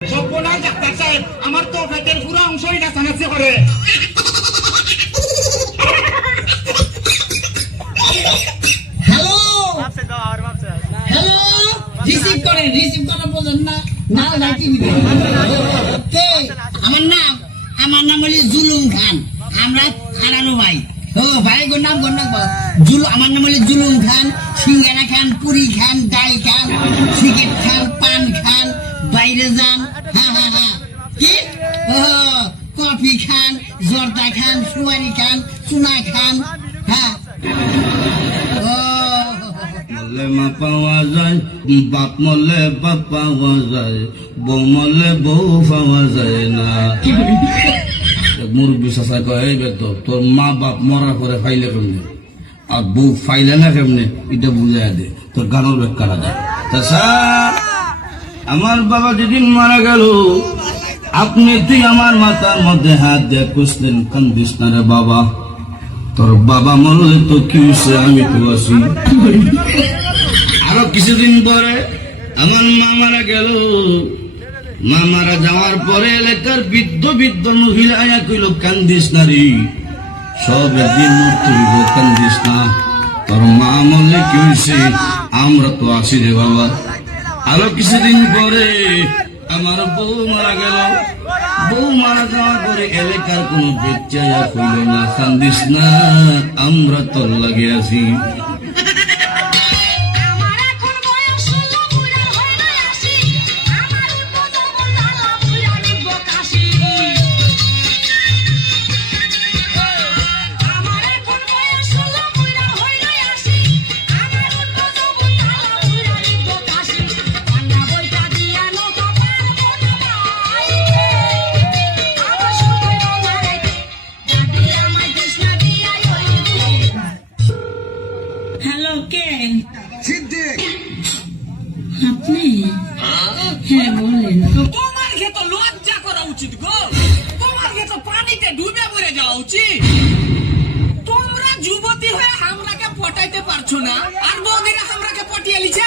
সর্বনাশ ডাক্তার সাহেব, আমার তো পেটের পুরো অংশই নাচানাচি করে। হ্যালো হ্যালো, রিসিভ করেন বোঝেন না? না লাইটি কে? আমার নাম হলি জুলুম খান। আমরা খারানো ভাই। ও ভাই গোর নাম আমার নাম হলি জুলুম খান। সিঙ্গারা খান, পুরি খান, ডাল খান, সিগারেট খান, পান খান, বাইরে যান। হ্যাঁ হ্যাঁ হ্যাঁ, কি কফি খান, জর্দা খান, সুয়ারি খান, চুনা খান। হ্যাঁ মরলে মা পাওয়া যায়, বাপ মরলে বাপ পাওয়া যায়, বউ মরলে বউ পাওয়া যায় না। মুরব্বী চাষা কয় তোর মা বাপ মরার পরে ফাইলে কেমনে আর বউ ফাইলে না কেমনে, এটা বুঝাই দে, তোর গানোর ব্যাখ্যা দেয়। চাষা, আমার বাবা যেদিন মারা গেল আপনি তুই আমার মাথার মধ্যে হাত দিয়ে খুঁজলেন, কান্দিস না রে বাবা, তোর বাবা মরলে তো কি হয়েছে, আমি তো আছি। আরো কিছুদিন পরে আমার মা মারা গেল। মা মারা যাওয়ার পরে এলাকার বৃদ্ধ বৃদ্ধ মহিলা আয়া কইল, কান্দিস না রে, সব একদিন মরতে হইব, কান্দিস না, তোর মা মরলে কি হয়েছে, আমরা তো আছি রে বাবা। আরো কিছুদিন পরে আমার বউ মারা গেল। বউ মারা যাওয়ার পরে এলাকার কোন ব্যক্তি কইল না, কান্দিস না, আমরা তোর লাগে আছি। হ্যালো, কে সিদ্দিক, আপনি? হ্যাঁ বলেন। তোমার ঘে তো লজ্জা করা উচিত গো, তোমার ঘে তো পানিতে ডুবে মরে যাওয়া উচিত। তোমরা যুবতী হয়ে আমরাকে পটাইতে পারছো না, আর বৌদিরা আমরাকে পটিয়ে লিছে।